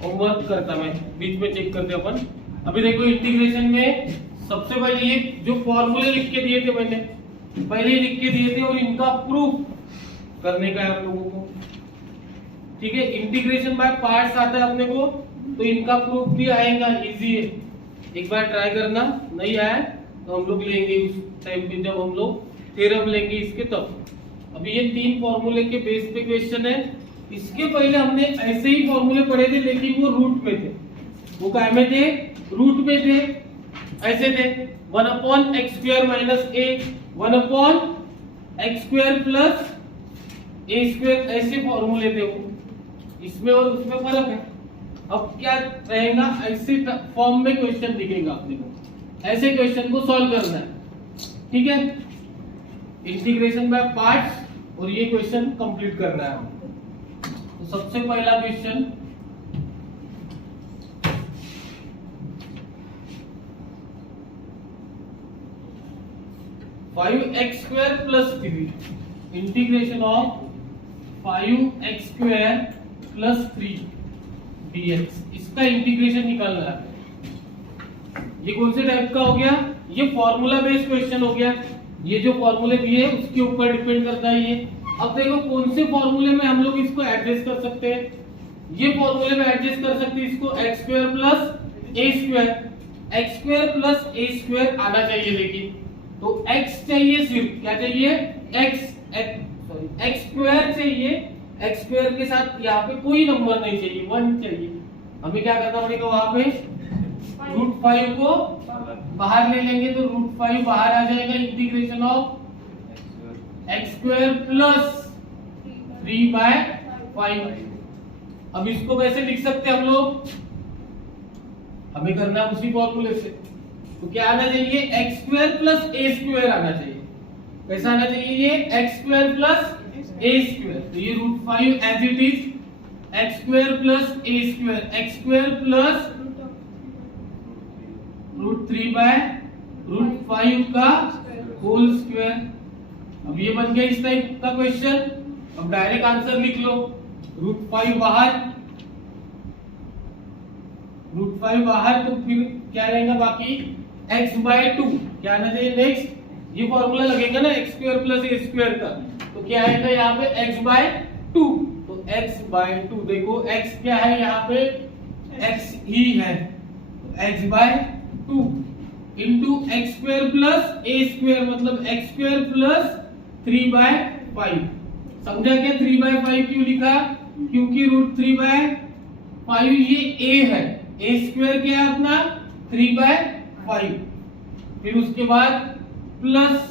Homework करता मैं बीच में चेक करते अपन। अभी देखो इंटीग्रेशन में सबसे पहले ये जो फॉर्मूले लिख के दिए थे मैंने पहले ही लिख के दिए थे और इनका प्रूफ करने का है आप लोगों को। ठीक है, इंटीग्रेशन बाय पार्ट्स आता है अपने को, तो इनका प्रूफ भी आएगा, इजी है। एक बार ट्राई करना, नहीं आया तो हम लोग लेंगे उस टाइम पे जब हम लोग थ्योरम लेंगे इसके तब। अभी ये 3 फॉर्मूले के बेस पे क्वेश्चन है। इसके पहले हमने ऐसे ही फॉर्मूले पढ़े थे लेकिन वो रूट में थे। वो काय में थे? रूट में थे। ऐसे थे 1/x² - a 1/x² + a², ऐसे फॉर्मूले थे वो। इसमें और उसमें फर्क है। अब क्या रहेगा, ऐसे फॉर्म में क्वेश्चन दिखेगा अपने को, ऐसे क्वेश्चन को सॉल्व करना है। ठीक है, इंटीग्रेशन बाय पार्ट्स और ये क्वेश्चन कंप्लीट करना है। तो सबसे पहला question, five x square plus 3 integration of 5x² + 3 dx, इसका इंटीग्रेशन निकालना है। ये कौन से टाइप का हो गया? ये फॉर्मूला बेस्ड क्वेश्चन हो गया। ये जो फॉर्मूले दिए उसके ऊपर डिपेंड करता है ये। अब देखो कौन से फॉर्मूले में हम लोग इसको एडजस्ट कर सकते हैं। ये फॉर्मूले में एडजस्ट कर सकते हैं इसको x² + a², x² + a² आना चाहिए। लेकिन तो x चाहिए, सिर्फ क्या चाहिए? x² चाहिए। x² के साथ यहाँ पे कोई नंबर नहीं चाहिए, 1 चाहिए। हमें क्या करना पड़ेगा वहां पे? √5 को बाहर ले लेंगे तो √5 बाहर आ जाएगा। Integration of x² + 3/5। अब इसको कैसे लिख सकते हैं हम लोग? हमें करना उसी फॉर्मूले से। तो क्या आना चाहिए? x² + a² आना चाहिए। कैसा आना चाहिए ये? x² + a²। तो ये √5 as it is, x² + a², x² + √3/√5 का होल स्क्वायर। अब ये बन गया इस टाइप का क्वेश्चन। अब डायरेक्ट आंसर लिख लो। √5 बाहर, √5 बाहर, तो फिर क्या रहेगा बाकी? x/2 क्या आना चाहिए नेक्स्ट? ये फॉर्मूला लगेगा ना x² + a² का, तो क्या आएगा यहाँ पे? x/2। तो x/2 देखो x क्या है यहाँ पे? x ही है, तो x/2 इंटू x² + a² मतलब x² + 3/5। समझा क्या? 3/5 क्यों लिखा? क्योंकि √3/5 ये a है, a² क्या है अपना? 3/5। फिर उसके बाद प्लस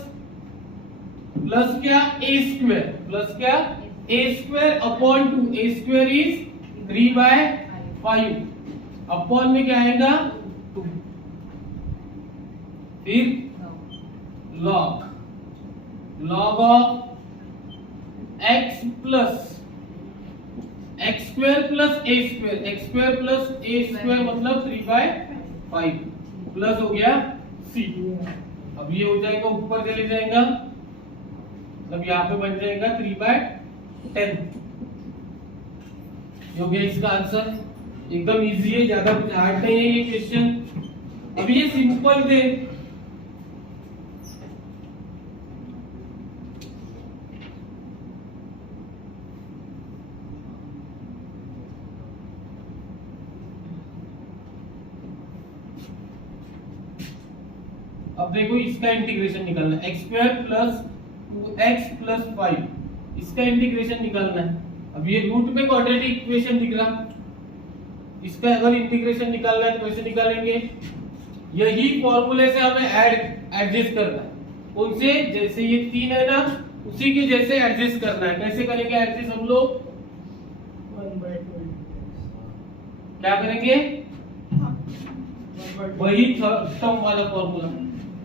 क्या? a², प्लस क्या? a²/2, a² इज 3/5, अपॉन में क्या आएगा? 2। फिर log of x + x² + a², x² + a² मतलब 3/5 प्लस हो गया c। अब ये हो जाएगा, ऊपर चले जाएगा, मतलब यहाँ पे बन जाएगा 3/10। ये हो गया इसका आंसर। एकदम इजी है, ज्यादा कुछ हार्ड नहीं है ये क्वेश्चन। अब ये सिंपल थे। अब देखो इसका इंटीग्रेशन निकालना है, x² + 2x + 5, इसका इंटीग्रेशन निकालना है। अब ये रूट में क्वाड्रेटिक इक्वेशन दिख रहा, इसका अगर इंटीग्रेशन निकालना है तो कैसे निकालेंगे? यही फॉर्मूले से हमें एडजस्ट करना है। कौन से? जैसे ये 3 है ना, उसी के जैसे एडजस्ट करना है। कैसे करेंगे एडजस्ट हम लोग? 1/2 क्या करेंगे? वही थर्ड टर्म वाला फॉर्मूला।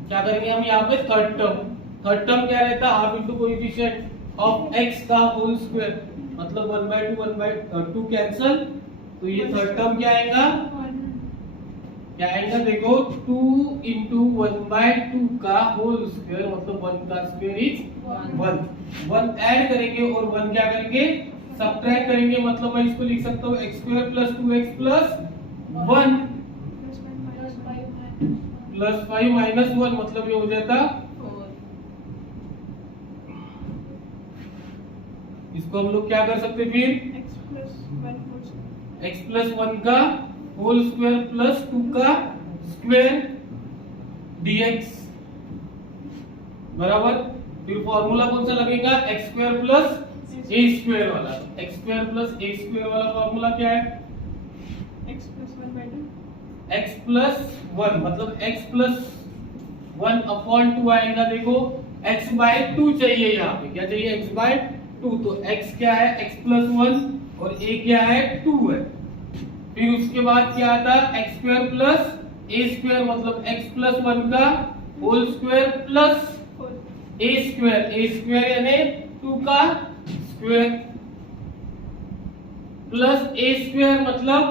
क्या करेंगे हम यहाँ पे? थर्ड टर्म क्या रहता? Half into coefficient of x का होल स्क्वायर, मतलब 1/2 कैंसल, तो ये थर्ड टर्म क्या आएगा? क्या आएगा देखो 2 इंटू 1/2 का होल स्क्वायर मतलब 1 का स्क्वायर इज 1 ऐड करेंगे और 1 क्या करेंगे सब्ट्रैक्ट करेंगे मतलब मैं इसको लिख सकता हूँ x square plus 2x plus 1 plus 5 minus 1 मतलब ये हो जाता इसको हम लोग क्या कर सकते फिर x प्लस 1 का होल स्क्वायर प्लस 2 का स्क्वायर dx बराबर फिर फॉर्मूला कौन सा लगेगा x square plus a square वाला x square plus a square वाला फॉर्मूला क्या है x प्लस 1 मतलब x प्लस 1 अपॉन 2 आएगा देखो x बाय 2 चाहिए यहाँ पे क्या चाहिए x बाय 2 तो x क्या है x प्लस 1 और a क्या है 2 है फिर उसके बाद क्या आता है x square plus a square मतलब x प्लस 1 का whole square plus a square यानी 2 का स्क्वायर प्लस a स्क्वायर मतलब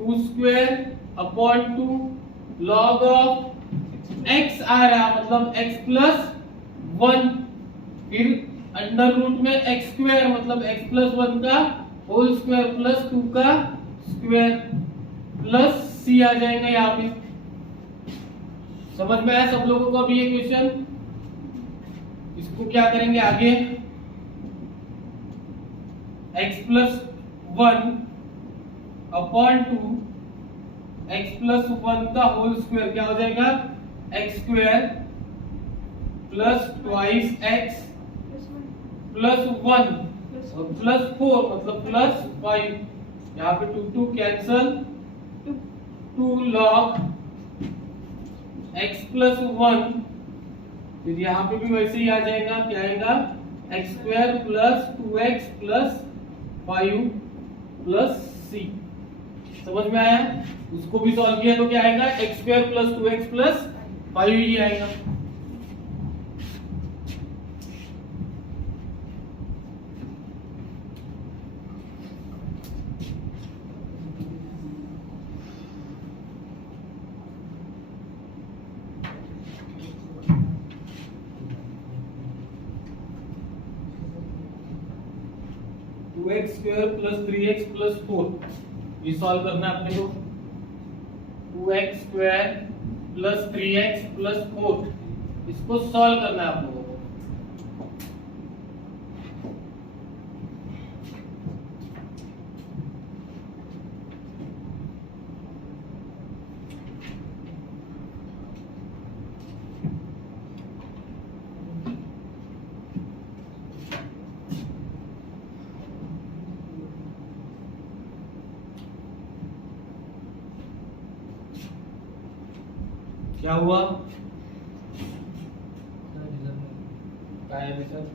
2 square upon 2 log of x आ रहा मतलब x प्लस 1 फिर अंडर रूट में x स्क्वायर मतलब x प्लस 1 का होल स्क्वायर प्लस 2 का स्क्वायर प्लस c आ जाएगा यहाँ पे समझ में आया सब लोगों को अभी ये क्वेश्चन इसको क्या करेंगे आगे x plus 1 upon 2 x plus 1 का होल स्क्वायर क्या हो जाएगा x square plus twice x plus 1 और प्लस 4 मतलब प्लस 5 यहाँ पे 2 कैंसल 2 लॉग x प्लस 1 फिर यहाँ पे भी वैसे ही आ जाएगा क्या आएगा x square plus 2x plus 5 plus c समझ में आया उसको भी सॉल्व किया तो क्या आएगा x square plus 2x plus 5 ही आएगा x square plus 3x plus 4 ये सॉल्व करना है अपने को 2x square plus 3x plus 4 इसको सॉल्व करना है आप लोगों को क्या हुआ क्या है सर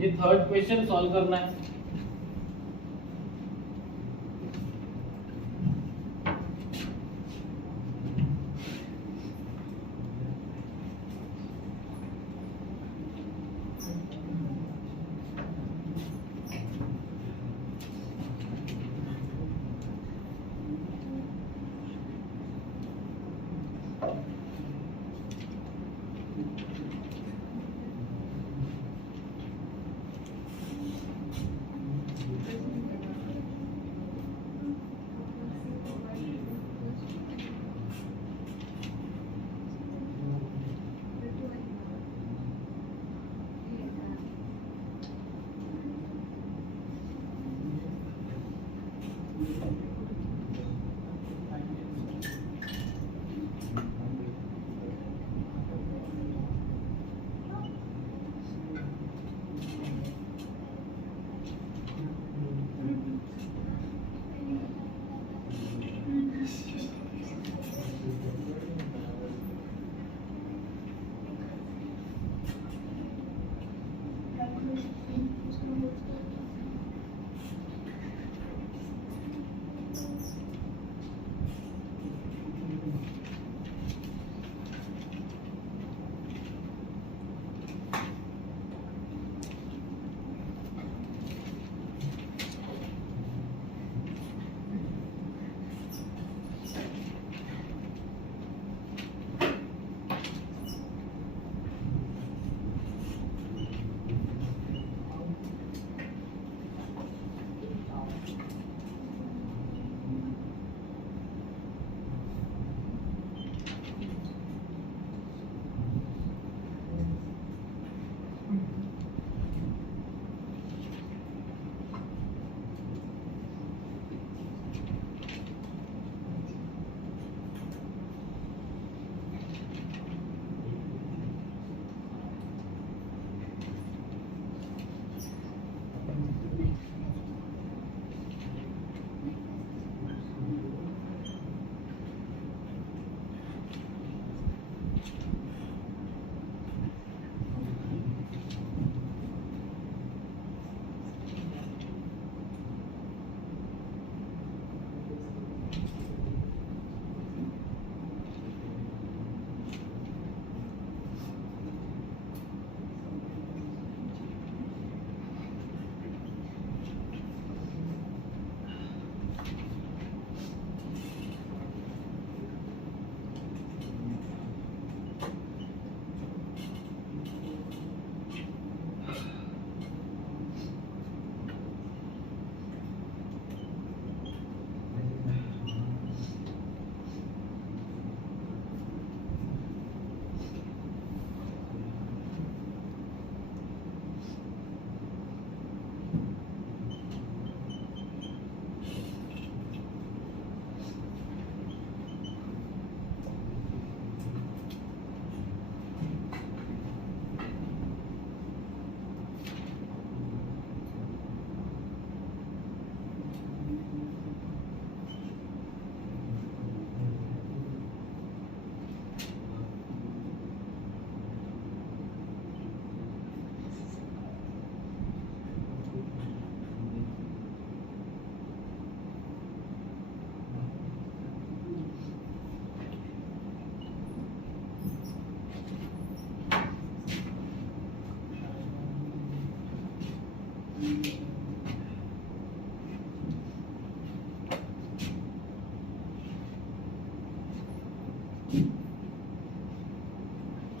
ये थर्ड क्वेश्चन सॉल्व करना है।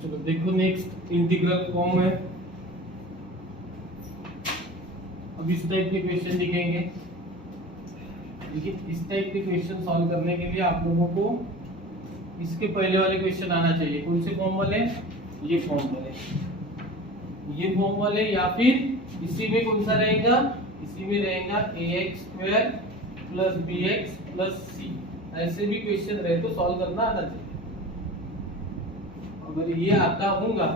चलो देखो नेक्स्ट इंटीग्रल फॉर्म है। अब इस टाइप के क्वेश्चन दिखेंगे। देखिए इस टाइप के क्वेश्चन सॉल्व करने के लिए आप लोगों को इसके पहले वाले क्वेश्चन आना चाहिए। कौन से फॉर्म वाले? ये फॉर्म वाले, ये फॉर्म वाले, या फिर इसी में कौन सा रहेगा? इसी में रहेगा ax² plus bx plus c। ऐसे भी क्वेश्चन रहे तो सॉल्व करना आना चाहिए। अगर ये आता होगा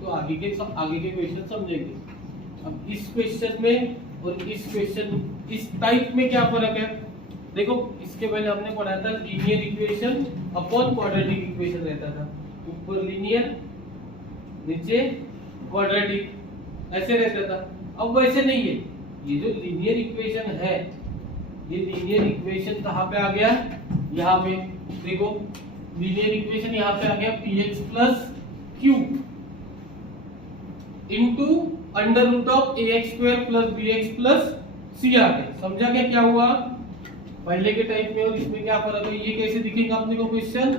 तो आगे के क्वेश्चन समझेंगे। अब इस क्वेश्चन में और इस क्वेश्चन इस टाइप में क्या फर्क है? देखो इसके पहले हमने पढ़ा था linear equation upon quadratic equation रहता था। ऊपर लीनियर नीचे क्वाड्रेटिक ऐसे रहता था। अब वैसे नहीं है, ये जो लीनियर इक्वेशन है, ये लीनियर इक्वेशन कहाँ पे आ गया, यहाँ पे देखो लीनियर इक्वेशन यहाँ पे आ गया px plus q into under root of ax square plus bx plus c आ गया। समझा क्या हुआ पहले के टाइप में और इसमें क्या फर्क है? ये कैसे दिखेगा अपने को question,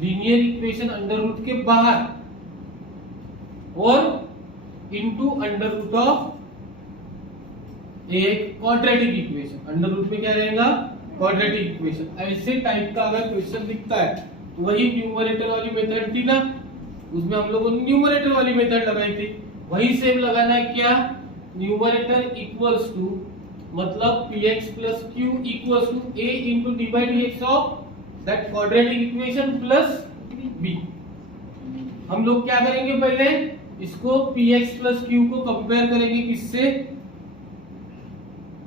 linear equation under root के बाहर और इंटू अंडर रूट ऑफ एक क्वाड्रेटिक इक्वेशन, अंडर रूट में क्या रहेगा क्वाड्रेटिक इक्वेशन। ऐसे टाइप का अगर क्वेश्चन दिखता है तो वही न्यूमरेटर वाली मेथड थी ना, उसमें हम लोगों ने न्यूमरेटर वाली मेथड लगाई थी, वही सेम लगाना है। क्या न्यूमरेटर इक्वल्स टू मतलब px plus q equals to a into d by d x of that quadratic equation plus b। हम लोग क्या करेंगे, पहले इसको px प्लस q को कंपेयर करेंगे किससे,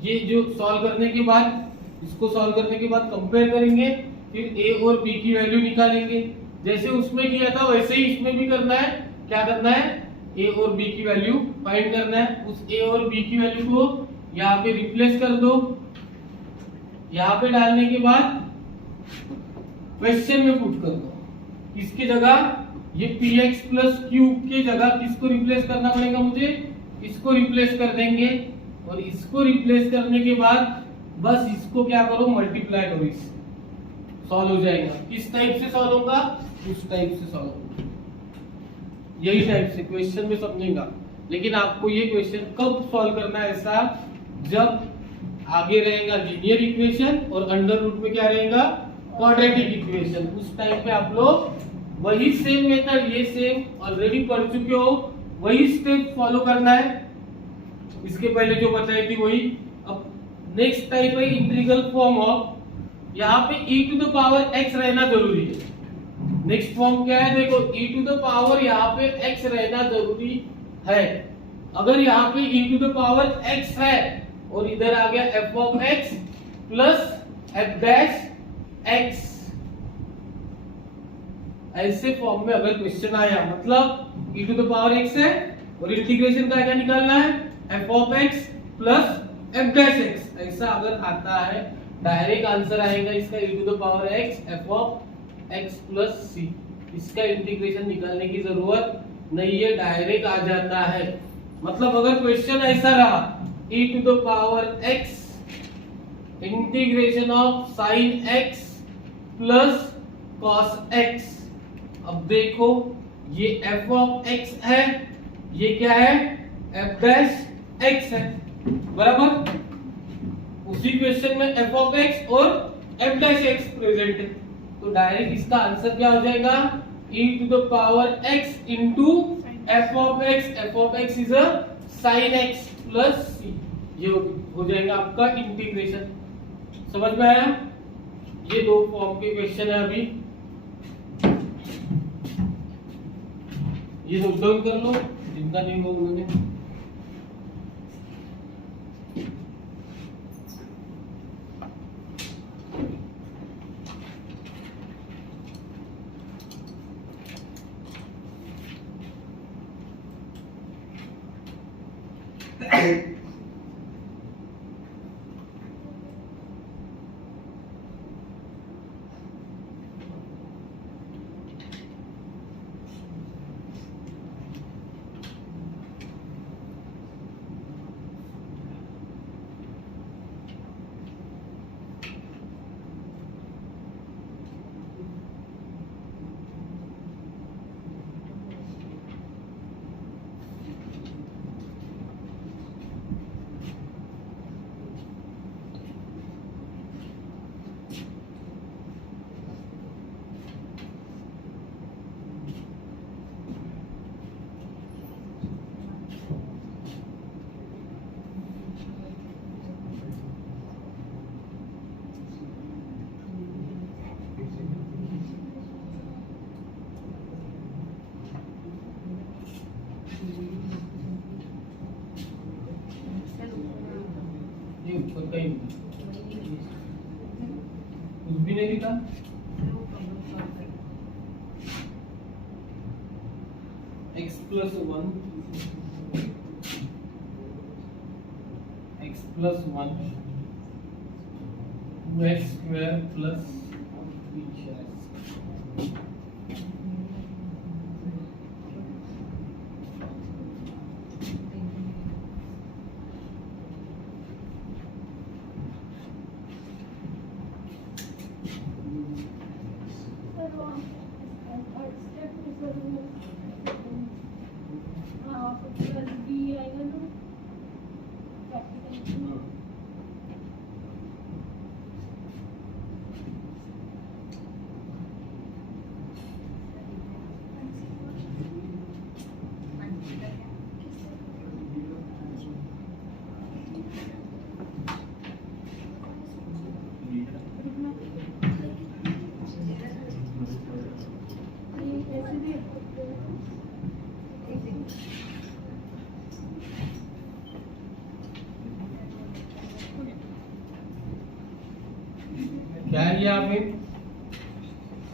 ये जो सॉल्व करने के बाद, इसको सॉल्व करने के बाद कंपेयर करेंगे, फिर a और b की वैल्यू निकालेंगे। जैसे उसमें किया था वैसे ही इसमें भी करना है। क्या करना है, a और b की वैल्यू फाइंड करना है। उस a और b की वैल्यू को यहाँ पे रिप्लेस कर दो, यहाँ पे डालने के बाद क्वेश्चन में पुट कर दो। इसकी जगह ये px प्लस q की जगह किसको रिप्लेस करना पड़ेगा मुझे, इसको रिप्लेस कर देंगे और इसको रिप्लेस करने के बाद बस इसको क्या करो, मल्टीप्लाई करो, इससे सॉल्व हो जाएगा। किस टाइप से सॉल्व होगा, उस टाइप से सॉल्व होगा, यही टाइप से क्वेश्चन में समझेगा। लेकिन आपको ये क्वेश्चन कब सॉल्व करना है, ऐसा जब आगे रहेगा लीनियर इक्वेशन और अंडर रूट में क्या रहेगा क्वाड्रेटिक इक्वेशन। उस टाइम पे आप लोग वही सेम मेथड, ये सेम ऑलरेडी पढ़ चुके हो, वही स्टेप फॉलो करना है, इसके पहले जो बताई थी वही। अब नेक्स्ट टाइप है इंटीग्रल फॉर्म ऑफ, यहाँ पे e to the power x रहना जरूरी है। नेक्स्ट फॉर्म क्या है, देखो e टू द पावर यहाँ पे x रहना जरूरी है। अगर यहाँ पे e to the power x है और इधर आ गया f of x plus f dash x, ऐसे फॉर्म में अगर क्वेश्चन आया, मतलब e to the power x है और इंटीग्रेशन का क्या निकालना है, f of x plus f dash x, ऐसा अगर आता है डायरेक्ट आंसर आएगा इसका e to the power x f of x plus c। इसका इंटीग्रेशन निकालने की जरूरत नहीं है, डायरेक्ट आ जाता है। मतलब अगर क्वेश्चन ऐसा रहा e to the power x integration of sine x plus cos x, अब देखो ये f ऑफ x है, ये क्या है f डैश x है, बराबर। उसी क्वेश्चन में f ऑफ x और f डैश x प्रेजेंट है, तो डायरेक्ट इसका आंसर क्या हो जाएगा, e to the power x into f of x is a sin x plus c, ये हो जाएगा आपका इंटीग्रेशन। समझ में आया? ये दो फॉर्म के क्वेश्चन है अभी, ये नोट डाउन कर लो जिनका नहीं हुआ उन्होंने। ऊपर कहीं कुछ भी नहीं लिखा, x plus 1 plus 1 2x square plus 3x। क्या है ये यहाँ पे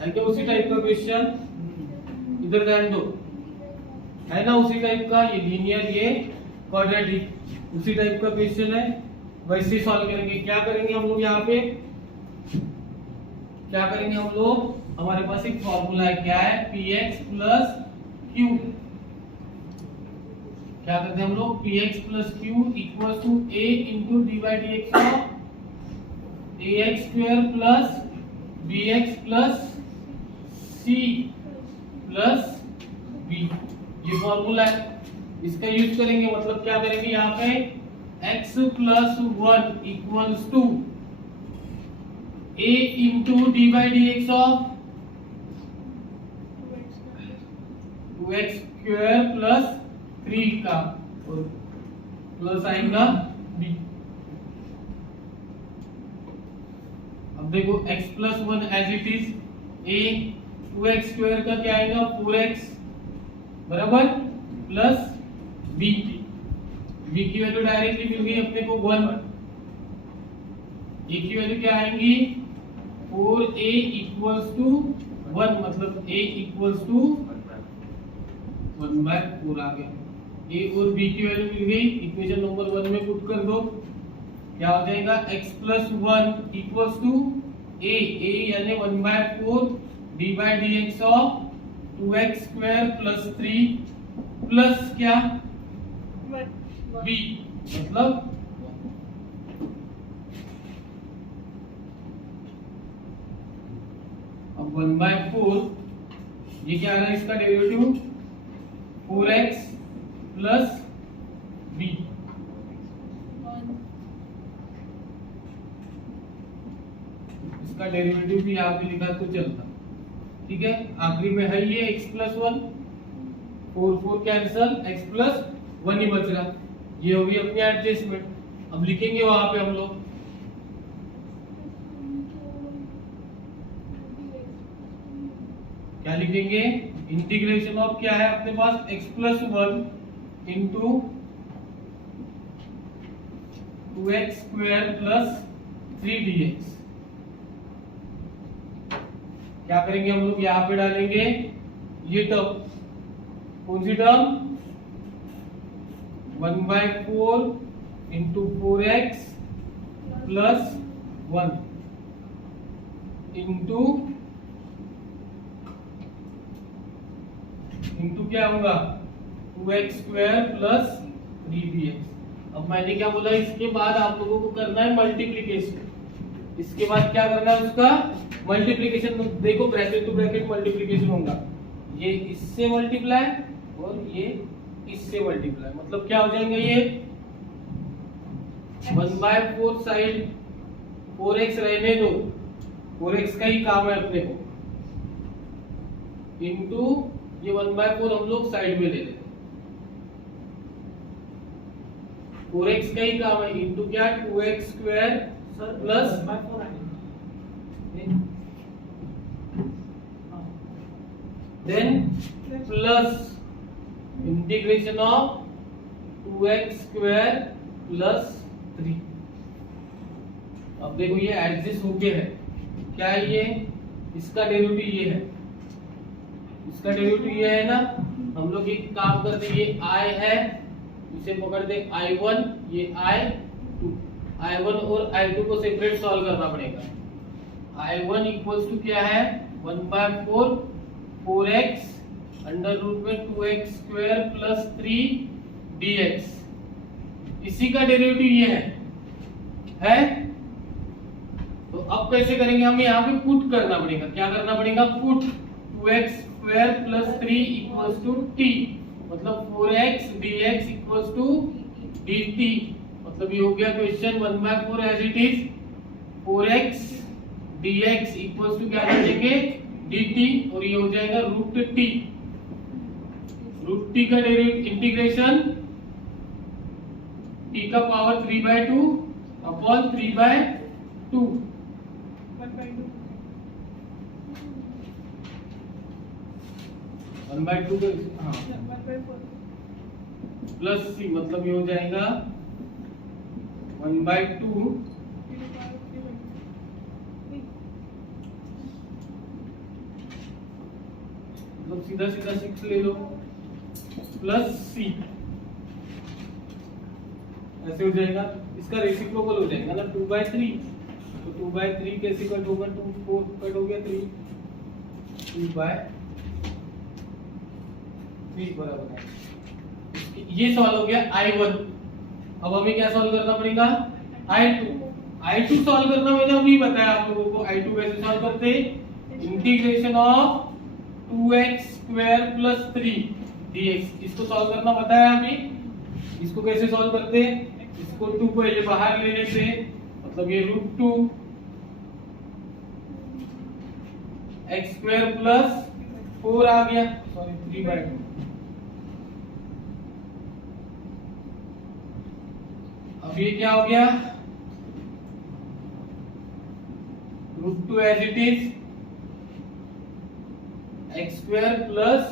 है क्या उसी टाइप का क्वेश्चन? इधर ध्यान दो, है ना उसी टाइप का, ये लीनियर ये क्वाड्रेटिक उसी टाइप का क्वेश्चन है, वैसे ही सॉल्व करेंगे। क्या करेंगे हम लोग यहाँ पे, क्या करेंगे हम लोग, हमारे पास एक फॉर्मूला है, क्या है, px प्लस q। क्या करते हैं हम लोग, px plus q equal to a into d by d x of ax square plus bx plus c plus b। ये फॉर्मूला है, इसका यूज करेंगे। मतलब क्या करेंगे यहाँ पे, x plus 1 equals to a into d by d x of 2x square plus 3 का और प्लस आएगा b। अब देखो x plus 1 as it is, a 2x square का क्या आएगा 4x बराबर प्लस b की वैल्यू डायरेक्टली मिल गई अपने को 1। a की वैल्यू क्या आएंगी 4a इक्वल्स टू 1, मतलब a इक्वल्स टू 1/4 आ गया। a और b की वैल्यू मिल गई, इक्वेशन नंबर 1 में पुट कर दो, क्या हो जाएगा x plus 1 equals to a यानी 1/4 d by d x of 2x square plus 3 plus क्या b, मतलब अब 1/4 ये क्या आ रहा है, इसका डेरिवेटिव 4x प्लस b। इसका डेरिवेटिव भी यहाँ पे लिखा तो चलता, ठीक है। आखिरी में है ये x plus 1, 4 cancel, x plus 1 ही बच रहा, ये होगी अपनी एडजस्टमेंट। अब लिखेंगे वहां पे हम लोग, क्या लिखेंगे, इंटीग्रेशन ऑफ क्या है अपने पास x plus 1 into 2x square plus 3dx। क्या करेंगे हम लोग, यहाँ पे डालेंगे ये टर्म, कौन सी term, 1/4 into 4x plus 1 into क्या होगा 2x स्क्वायर प्लस 3dx। अब मैंने क्या बोला, इसके बाद आप लोगों को करना है मल्टीप्लीकेशन। इसके बाद क्या करना है, उसका मल्टीप्लीकेशन। देखो ब्रैकेट टू ब्रैकेट मल्टीप्लीकेशन होगा, ये इससे मल्टीप्लाई और ये इससे मल्टीप्लाई, मतलब क्या हो जाएंगे ये 1/4 साइड 4x रहने दो, 4x का ही काम है अपने को, इंटू ये 1/4 हम लोग साइड में ले लेते, 4x का ही काम है, इंटू क्या 2x square plus then plus integration of 2x square plus 3। अब देखो ये एडजस्ट हो गया है, क्या है ये, इसका डेरिवेटिव ये है, इसका डेरिवेटिव ये है ना। हम लोग एक काम करते, ये I है, इसे पकड़ दे I1, ये I2, I1 और I2 को सेपरेट सॉल्व करना पड़ेगा। I1 इक्वल्स टू क्या है 1/4 4x अंडर रूट में 2x स्क्वायर प्लस 3 dx। इसी का डेरिवेटिव ये है? तो अब कैसे करेंगे, हम यहाँ पे पुट करना पड़ेगा। क्या करना पड़ेगा, put 2x square plus 3 equals to t, मतलब 4x dx equals to dt। मतलब ये हो गया question 1/4 as it is 4x dx equals to क्या लिखेंगे dt, और ये हो जाएगा रूट t। रूट t का डेरिवेटिव इंटीग्रेशन t का पावर 3/2 अपॉन 3/2 1/2 हाँ प्लस c, मतलब ये हो जाएगा 1/2 मतलब सीधा सीधा 6 ले लो प्लस c, ऐसे हो जाएगा। इसका रेसिप्रोकल हो जाएगा ना 2/3, तो 2/3 कैसे कट होगा, 2 4 कट हो गया 3 2/3 बराबर है। ये सॉल्व हो गया I1। अब हमें क्या सॉल्व करना पड़ेगा I2 सॉल्व करना मैंने अभी बताया आप लोगों को। I2 कैसे सॉल्व करते, integration of 2x square plus 3 dx, इसको सॉल्व करना बताया अभी। इसको कैसे सॉल्व करते, इसको 2 पहले बाहर लेने से, मतलब ये √2 x स्क्वायर प्लस 4 आ गया, सॉरी 3/2। अब ये क्या हो गया √2 as it is x square plus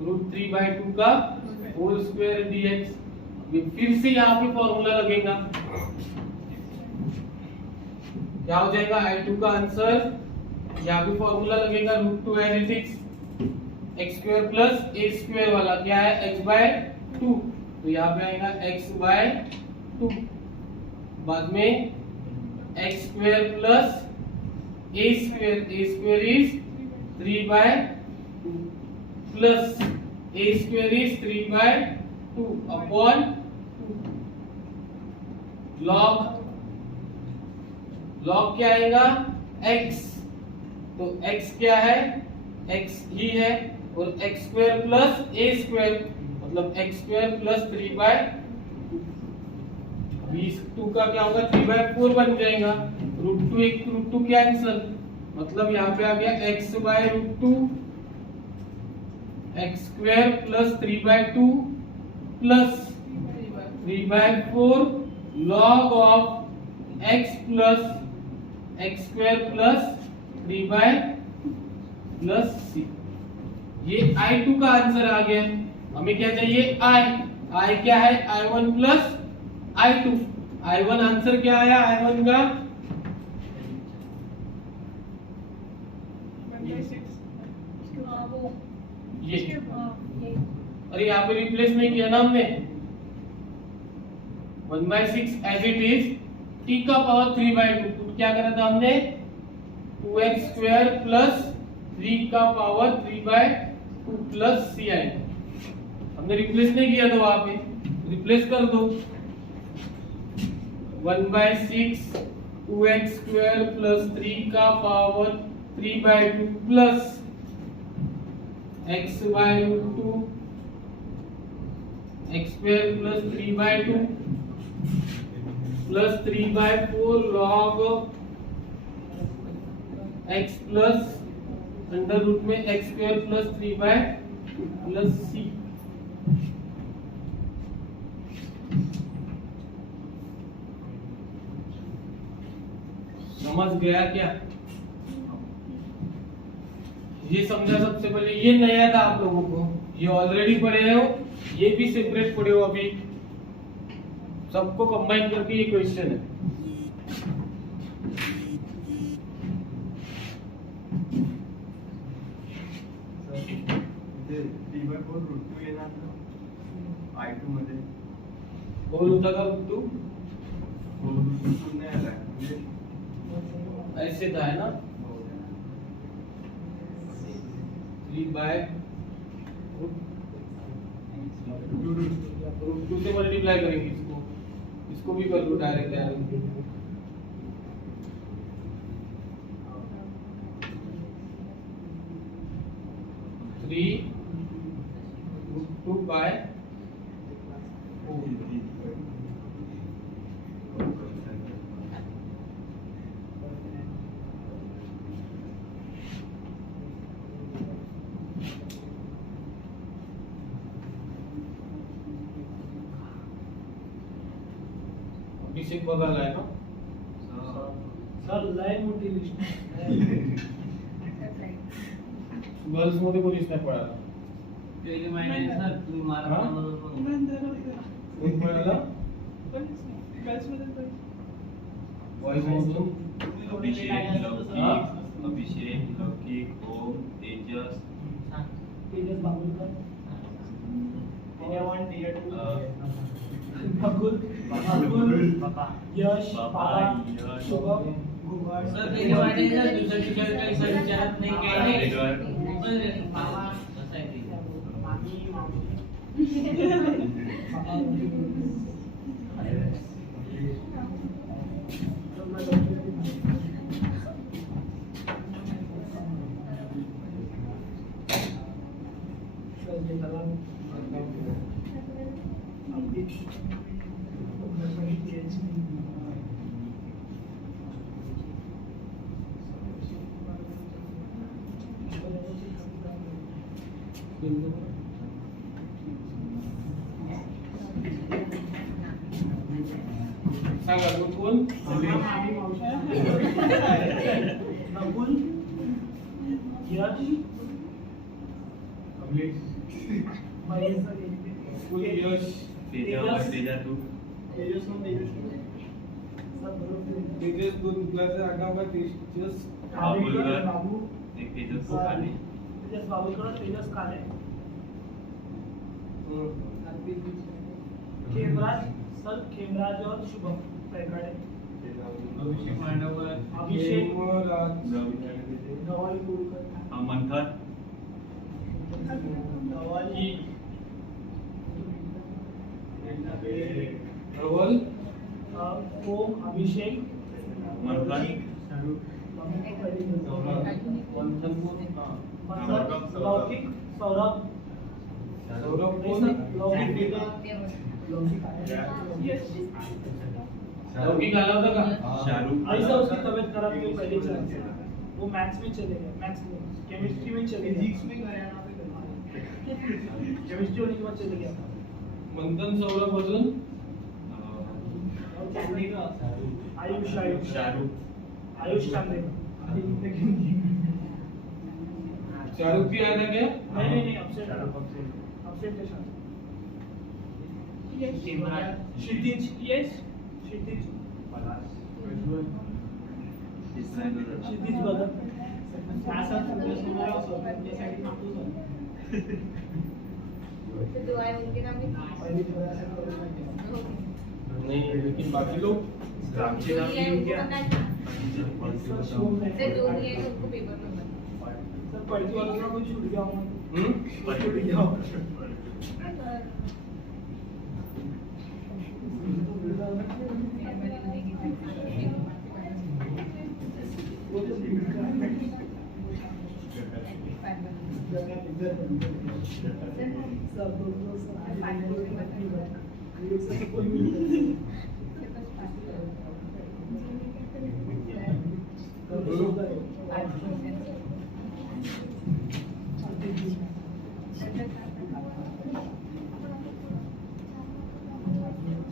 √3/2 का होल स्क्वायर dx। फिर से यहाँ पे फॉर्मूला लगेगा, क्या हो जाएगा I2 का आंसर, यहाँ पे फॉर्मूला लगेगा √2 as it is x square plus a square वाला क्या है x/2, तो यहाँ पे आएगा x/2, बाद में x square plus a square is 3/2 plus a square is 3/2 upon log क्या आएगा x, तो x क्या है x ही है, और x square plus a square मतलब x स्क्वायर प्लस 3/2, 2 का क्या होगा 3/4 बन जाएगा। √2 एक √2 कैंसिल, मतलब यहाँ पे आ गया x/√2 x square plus 3/2 plus 3/4 log of x plus x square plus 3/2 plus c। ये I2 का आंसर आ गया। हमें क्या चाहिए I क्या है I1 plus I2। I1 answer क्या आया I1 का ये, अरे यहाँ पे रिप्लेस नहीं किया ना हमने, 1/6 एज इट इज t का पावर 3/2, क्या करा था हमने 2x स्क्वायर प्लस 3 का पावर 3/2 प्लस c आएगा। हमने रिप्लेस नहीं किया था, वहां पे रिप्लेस कर दो 1/6 2x स्क्वायर प्लस 3 का power 3/2 plus x/√2 x square plus 3/2 plus 3/4 log x plus under root में x square plus 3/2 plus c। समझ गया क्या? ये समझा सबसे पहले, ये नया था आप लोगों को, ये ऑलरेडी पढ़े हो, ये भी सेपरेट पढ़े हो, अभी सबको कंबाइन करके ये क्वेश्चन है। I2 मध्ये होल होता का √2 ऐसे था है ना 3 बाय रूट 2 से मल्टीप्लाई करेंगे इसको भी कर लो डायरेक्ट डायरेक्ट 3 रूट 2 बाय 4 अभिषेक बघायला आहे ना सर लय मोठी लिस्ट गर्ल्स मध्ये कोणीच नाही पळाला तेरी माहिती आहे सर तुम्ही मारा हा? कोण पळाला बॉईज मधून हा? अभिषेक लौकिक ओम तेजस तेजस बाबुलकर वन अ, नकुल बाबा यश बाबा, बाबा यश, शुभम घुगड सर तेरी माहिती आहे सर दुसऱ्या टीचर काही सर विचारत नाही काही नाही वेगळं. बरं, बाबा कसं आहे ते सांगा कोण कोण नकुल यश महेश कोण यश तेजा तू तेजस तेजस 2 क्लास आगावा तेजस बाबुलकर. बाबू एक तेजस को खाली तेजस बाबुलकर तेजस काले खेमराज सर खेमराज और शुभम पैकाड़े अभिषेक मांडवकर अभिषेक रवि धवाली कुलकर मंथन धवाली प्रवल ओम अभिषेक मंथन मंथन कोण हा लौकिक सौरभ सौरभ नहीं कोण सर, लौकिक लौकिक आला होता का शाहरुख ऐसा उसकी तबीयत खराब थी पहले चला गया वो मैथ्स में चले गए मैथ्स में केमिस्ट्री में चले गए फिजिक्स में केमिस्ट्री होने के बाद चले गया मंथन सौरभ अजून और चांदे का आयुष आयुष शाहरुख आयुष चांदे शाहरुख भी आया था क्या नहीं अपसेट अपसेट के साथ क्षितिज यस क्षितिज क्षितिज बदल ऐसा सब्जेक्ट मेरा सर जैसा कि तो दुआ है उनके नाम भी पहली थोड़ा सा करो नहीं लेकिन बाकी लोग रामचे नाम है लिहून उनको घ्या. पता है से दो ही है उनको पेपर में बता सर पढ़ती वालों का कुछ छूट गया होगा हम्म छूट गया होगा वो तो सब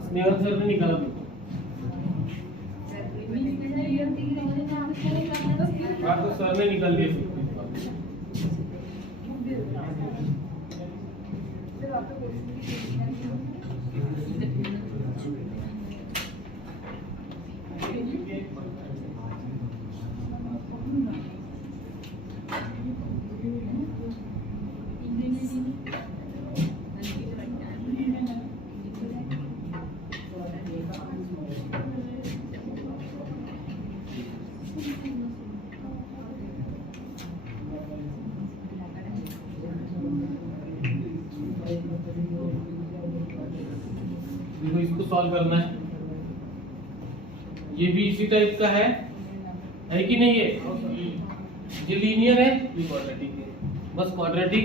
स्नेहल सर ने निकाला तो हाँ तो सर ने निकाल दिया देखो इसको सॉल्व करना है, ये भी इसी टाइप का है कि नहीं? ये लीनियर है, ये क्वाड्रेटिक है, बस क्वाड्रेटिक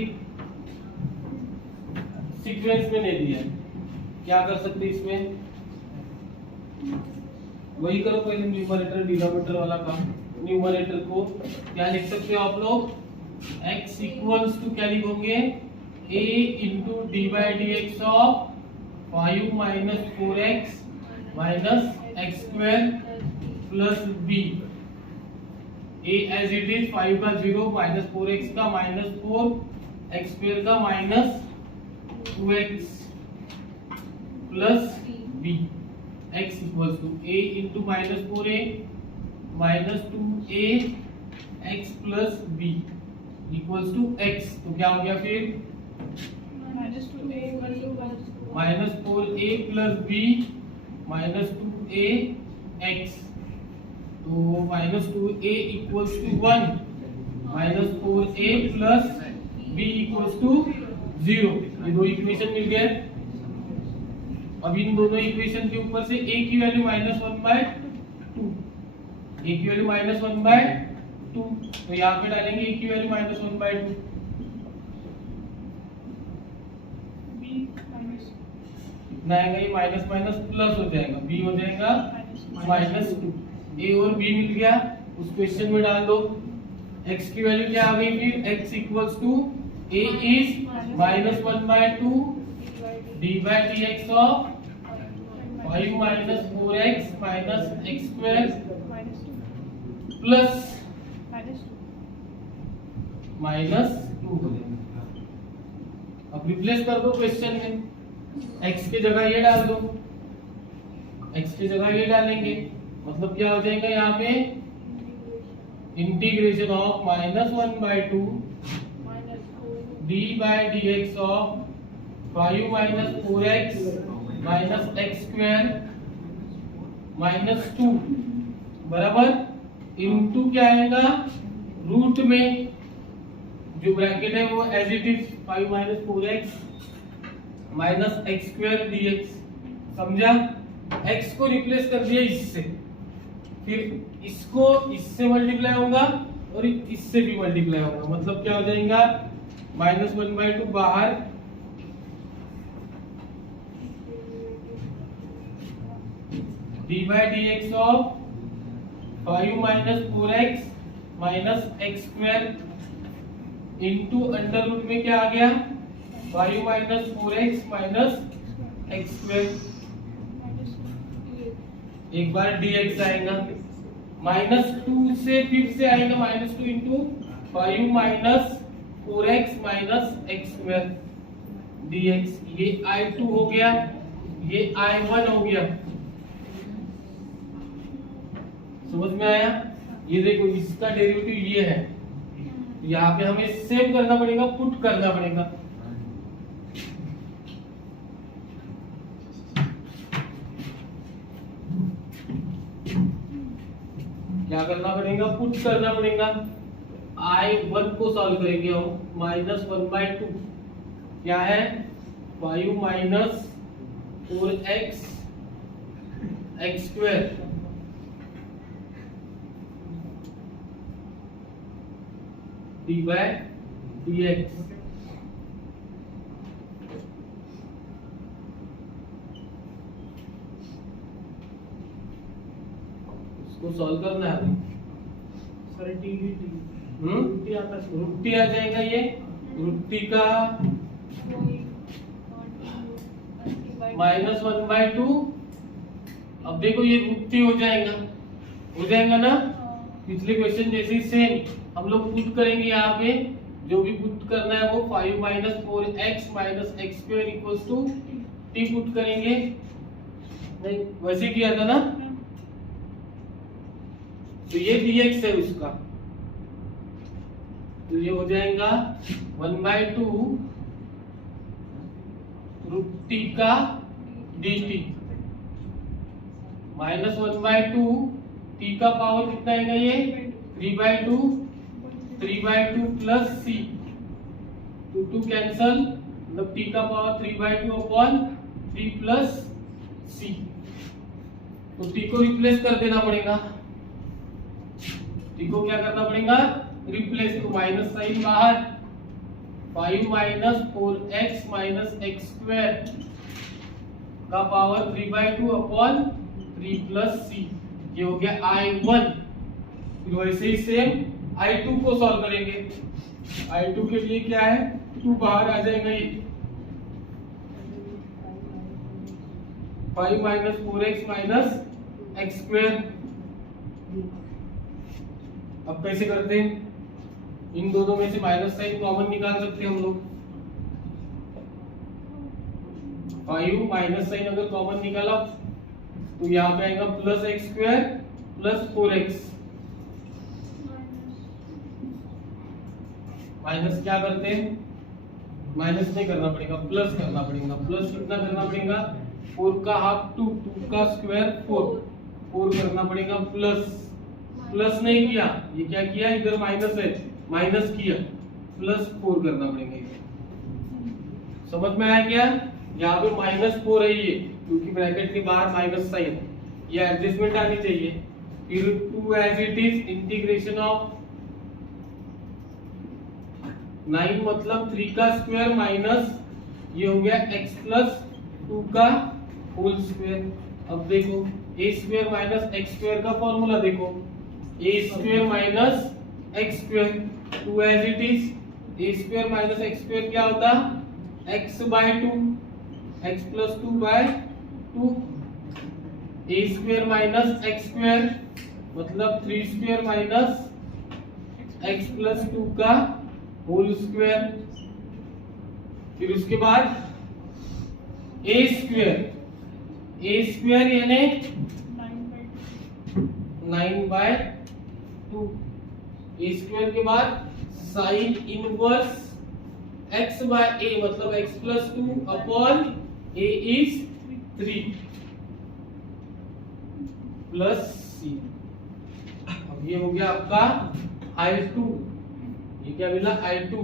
सीक्वेंस में नहीं दिया है। क्या कर सकते इसमें? वही करो पहले न्यूमरेटर डिनोमिनेटर वाला काम। न्यूमरेटर को क्या लिख सकते हो आप लोग? x इक्वल्स टू क्या लिखोगे? a into d by d x of 5 minus 4x minus x square plus b। a as it is 5 का 0 माइनस 4x का माइनस 4 एक्स स्क्वायर का minus 2x plus b। x equals to a into minus 4a minus 2a x plus b equals to x। तो क्या हो गया फिर? Minus 4a plus b minus 2a x। तो minus 2a equals to 1 minus 4a plus b equals to 0। ये दो equation मिल गए। अब इन दोनों इक्वेशन के ऊपर से a की वैल्यू माइनस 1/2, a की वैल्यू माइनस 1/2, तो यहाँ पे डालेंगे a की वैल्यू माइनस 1/2। कितना आएगा? ये माइनस माइनस प्लस हो जाएगा, b हो जाएगा -2। a और b मिल गया, उस क्वेश्चन में डाल दो। x की वैल्यू क्या आ गई फिर? x equals to a is -1/2 d by d x of 5 minus 4x minus x square plus -2 हो जाएगा। अब रिप्लेस कर दो क्वेश्चन में, x के जगह ये डाल दो, x के जगह ये डालेंगे, मतलब क्या हो जाएगा यहाँ पे? Integration of -1/2 d by d x of 5 minus 4x minus x square minus 2 बराबर इनटू क्या आएगा? रूट में जो ब्रैकेट है वो as it is 5 minus 4x minus x square dx। समझा? x को रिप्लेस कर दिया इससे, फिर इसको इससे मल्टीप्लाई होगा और इससे भी मल्टीप्लाई होगा, मतलब क्या हो जाएगा? -1/2 बाहर d by d x of 5 minus 4x minus x square into under root में क्या आ गया? 5 minus 4x minus x square. एक बार dx आएगा, -2 से फिर से आएगा -2 into 5 minus 4x minus x square dx। ये I2 हो गया, ये I1 हो गया। समझ में आया? ये देखो इसका डेरिवेटिव ये है, यहाँ पे हमें सेव करना पड़ेगा, पुट करना पड़ेगा। क्या करना पड़ेगा? पुट करना पड़ेगा। I1 को सॉल्व करेंगे हम, -1/2 क्या है? 5 minus 4x x square D by d x. इसको सॉल्व करना है अभी। सर टी रूट आ जाएगा, ये रूट का -1/2। अब देखो ये रूट हो जाएगा ना? पिछले क्वेश्चन जैसे ही सेम हम लोग पुट करेंगे। यहाँ पे जो भी पुट करना है वो 5 minus 4x minus x square equals to t put करेंगे। नहीं वैसे किया था ना? तो ये dx है उसका, तो ये हो जाएगा 1/2 रूट t का dt माइनस 1/2 t का पावर कितना आएगा? ये 3/2 प्लस c, 2 कैंसल, मतलब t का पावर 3/2 अपॉन 3 प्लस सी। तो टी को रिप्लेस कर देना पड़ेगा, टी को क्या करना पड़ेगा, रिप्लेस। तो माइनस साइन बाहर, 5 minus 4x minus x square का पावर 3/2 अपॉन 3 प्लस सी, ये हो गया I1। फिर वैसे ही सेम I2 को सॉल्व करेंगे। I2 के लिए क्या है, 2 बाहर आ जाएगा, ये 5 minus 4x minus x square. अब कैसे करते हैं, इन दोनों में से माइनस साइन कॉमन निकाल सकते हैं हम लोग। 5 माइनस साइन अगर कॉमन निकाला तो यहाँ पे आएगा plus x square plus 4x। Minus क्या करते हैं, माइनस नहीं करना पड़ेगा, प्लस करना पड़ेगा। प्लस कितना करना पड़ेगा, 4 का हाफ 2, 2 का स्क्वायर 4 करना पड़ेगा प्लस। प्लस नहीं किया, ये क्या किया, इधर माइनस है, माइनस किया, प्लस 4 करना पड़ेगा। समझ में आया क्या, यहाँ पे -4 है ये, क्योंकि ब्रैकेट के बाहर माइनस साइन, ये एडजस्टमेंट आनी चाहिए। फिर 2 as it is integration of 9 मतलब 3 का स्क्वायर माइनस ये हो गया x प्लस 2 का होल स्क्वायर। अब देखो a square minus x square का फॉर्मूला देखो, a square minus x square, 2 as it is, a square minus x square क्या होता, x/2, x plus 2/2, a square minus x square मतलब 3 square minus x plus 2 का whole square. फिर उसके बाद a square यानी 9/2, a स्क्वायर के बाद साइन इनवर्स x/a मतलब x plus 2 upon a is 3 plus c। अब ये हो गया आपका I2, ये क्या मिला I2। तो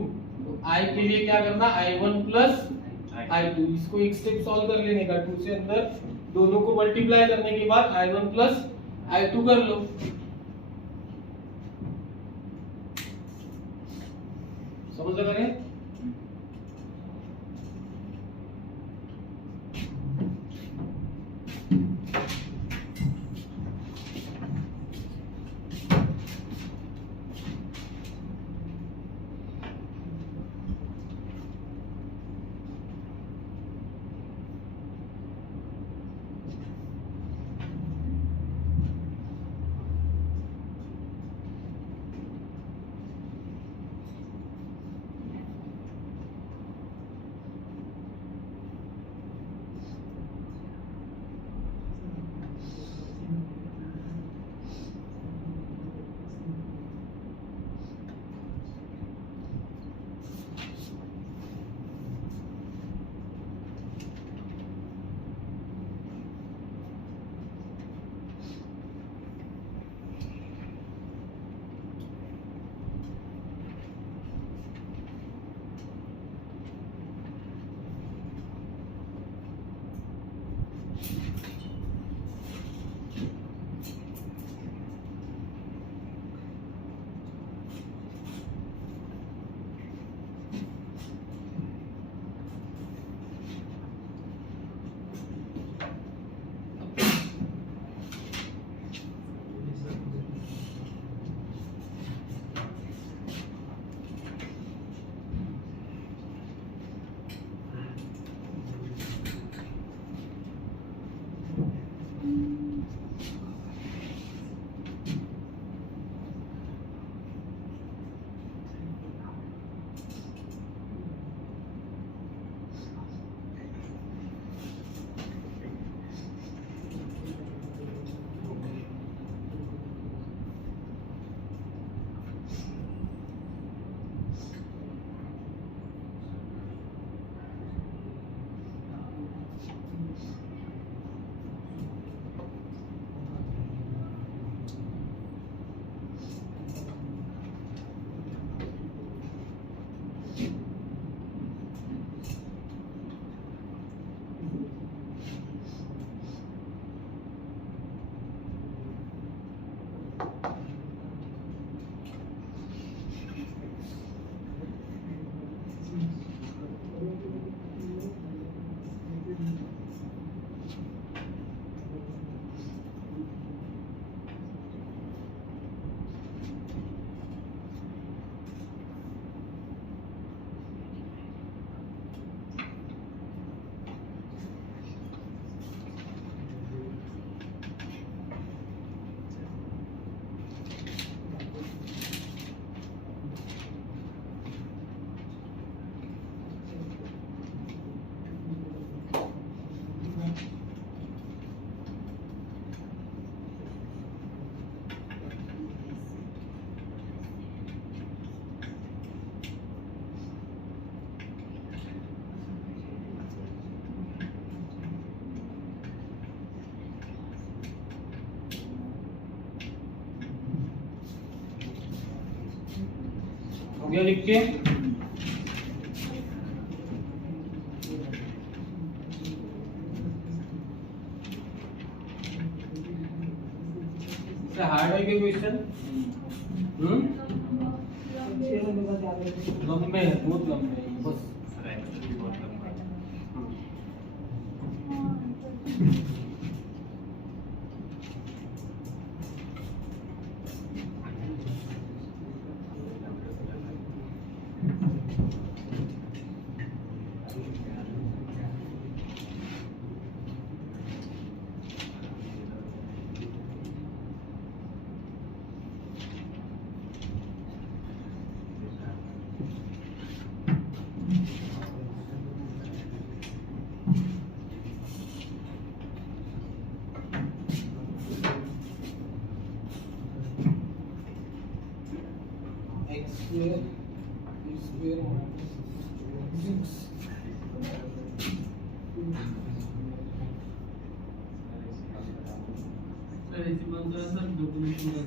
I के लिए क्या करना, I1 प्लस I2, इसको एक स्टेप सॉल्व कर लेने का, 2 से अंदर दोनों को मल्टीप्लाई करने के बाद I1 प्लस I2 कर लो। समझ लगा रहे, ये लिख के हार्ड है क्या क्वेश्चन? लंबे है, बहुत लंबे है बस। सर ऐसे बनता है सर डॉक्यूमेंटेशन का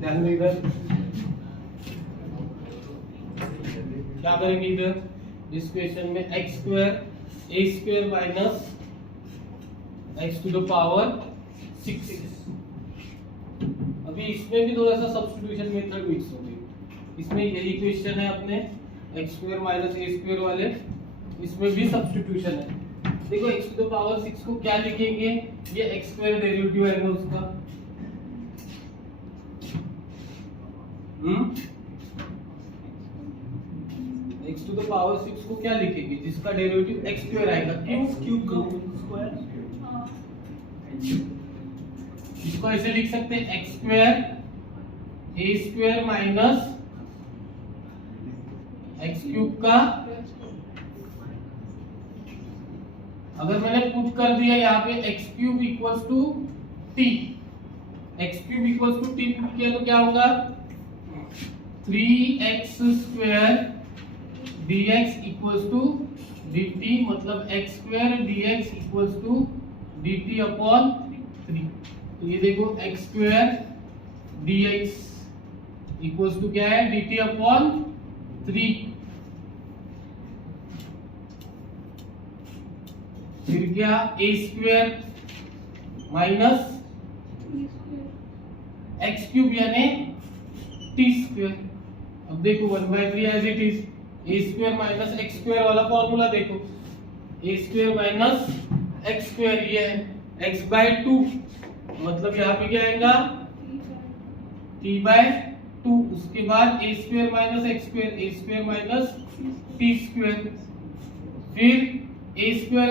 ध्यान में इधर क्या करेंगे? इधर इस क्वेश्चन में x square a square minus x to the power 6। अभी इसमें भी थोड़ा सा सब्स्टिट्यूशन मेथड मिक्स हो गई। इसमें यही क्वेश्चन है अपने x square minus a square वाले, इसमें भी सब्स्टिट्यूशन है। देखो x टू द पावर 6 को क्या लिखेंगे? ये x स्क्वायर डेरिवेटिव है उसका। x टू द पावर 6 को क्या लिखेंगे? जिसका डेरिवेटिव x स्क्वायर आएगा, क्यूब का स्क्वायर। इसको ऐसे लिख सकते हैं x square a square minus x cube का। अगर मैंने पुट कर दिया यहाँ पे x cube equals to t, x cube equals to t put किया तो क्या होगा? 3x square dx equals to dt, मतलब x square dx equals to dt upon 3। तो ये देखो x square dx equals to क्या है? dt upon 3। फिर क्या? a square minus x cube यानी t स्क्वायर। अब देखो 1/3 as it is. a square minus x square वाला फॉर्मूला देखो, a square minus x square ये है x/2, मतलब यहाँ पे क्या आएगा? t/2। उसके बाद a square minus x square, a square minus t square, फिर a square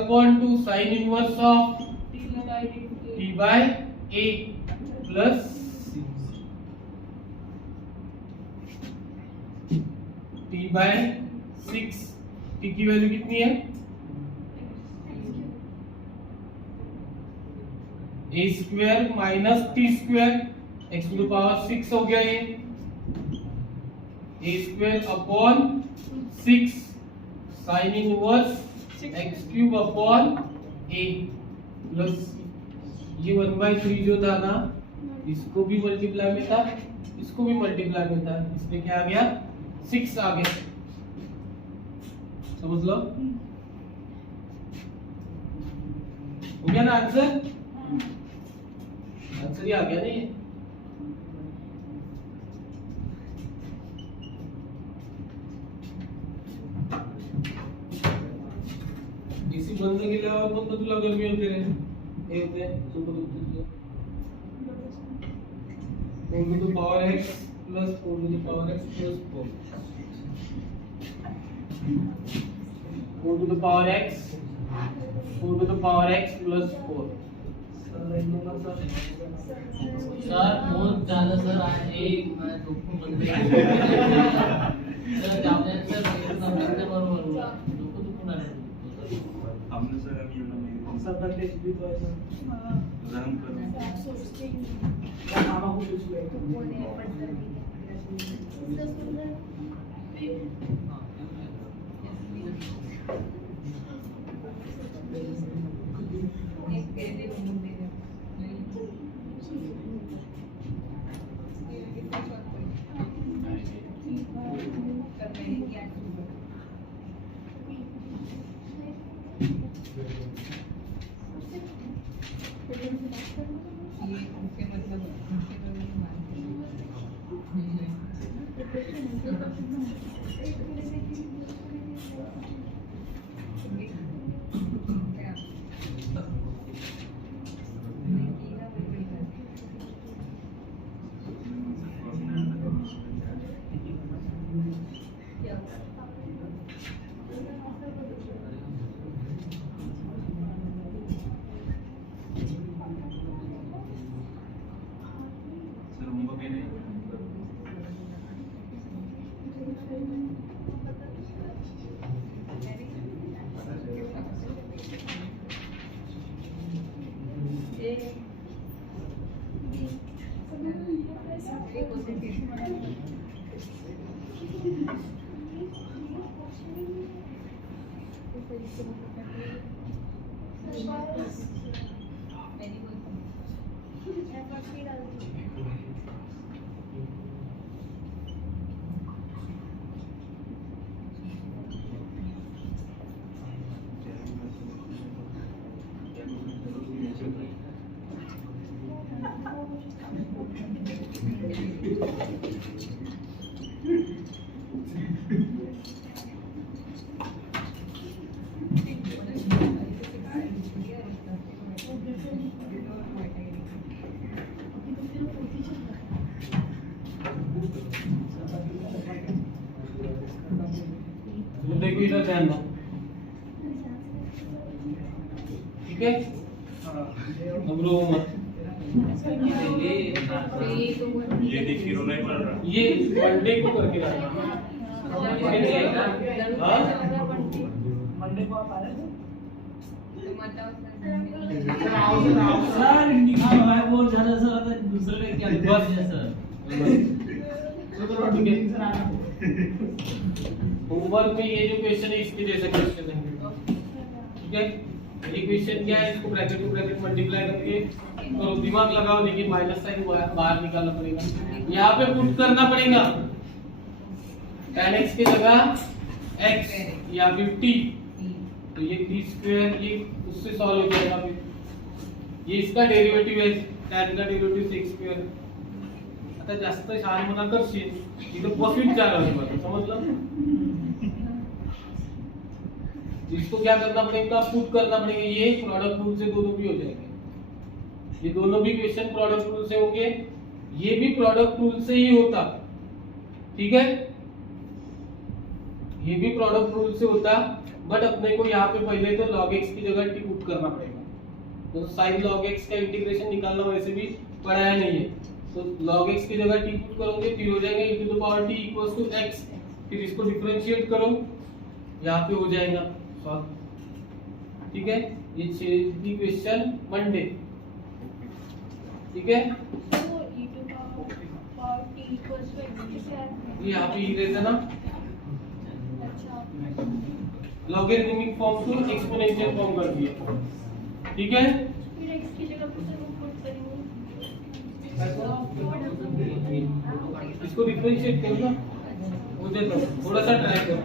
upon 2 sine inverse of t/a plus t/6। t की वैल्यू कितनी है? a square minus t square x to the power 6 हो गया ये, a square upon 6 sine inverse x cube upon a plus ये 1/3 जो था ना, इसको भी मल्टीप्लाई में था, इसको भी मल्टीप्लाई में था, इसमें क्या आ गया? 6 आ गया। समझ लो, हो गया ना आंसर? आंसर ही आ गया नहीं? एसी बंद केल्यावर पण तुला गरमी होते रे, हे होते सोबत होते 4 to the power x plus 4 to the power x plus 4 4 to the power x 4 to the power x plus 4। Sir बहुत ज्यादा सर आज एक मैं धूप में बंद सर जाओ सर इतना बंद बरोबर डोकं दुखून आलं. हमने सर अभी उन्होंने सरकार देश भी तो ऐसा रन करो या मामा को कुछ ले सर उनको भी नहीं देखो इधर ध्यान दो, ठीक है। अब रो मत, ये देख हीरो नहीं पड़ रहा ये मंडे को करके रखना। हाँ? मंडे को आप आ रहे सर निघा बाहेर बोर झालं सर, आता दुसरं काही काय बस. सर ठीक है। होमवर्क में ये जो क्वेश्चन है इसके जैसे क्वेश्चन है, ठीक है। ये क्वेश्चन क्या है, इसको ब्रैकेट टू ब्रैकेट मल्टीप्लाई करके तो दिमाग लगाओ, लेकिन माइनस साइन बाहर निकालना पड़ेगा। यहाँ पे पुट करना पड़ेगा tan x की जगह x या 50, तो ये t स्क्वायर ये उससे सॉल्व हो जाएगा। फिर ये इसका डेरिवेटिव है, tan का डेरिवेटिव x स्क्वायर। आता जास्त शहाणपणा करशील इथं प्रॉफिट चार आहे, समजलं। इसको क्या करना पड़ेगा, पुट करना पड़ेगा। ये प्रोडक्ट रूल से दोनों भी हो जाएंगे, ये दोनों भी क्वेश्चन प्रोडक्ट रूल से होंगे, ये भी प्रोडक्ट रूल से ही होता, ठीक है। ये भी प्रोडक्ट रूल से होता, बट अपने को यहाँ पे पहले तो log x की जगह t पुट करना पड़ेगा। तो sin log x का इंटीग्रेशन निकालना वैसे भी पढ़ाया नहीं है, तो log x की जगह t पुट करोगे, फिर हो जाएगा e to the power t equals to x, फिर इसको डिफरेंशिएट करो, यहाँ पे हो जाएगा सॉल्व, ठीक है। ये 6 क्वेश्चन मंडे, ठीक है। ये यहाँ पे इरेज है ना, logarithmic form to exponential form कर दिया, ठीक है। इसको डिफरेंशिएट करो ना, मुझे तो थोड़ा सा ट्राई करो।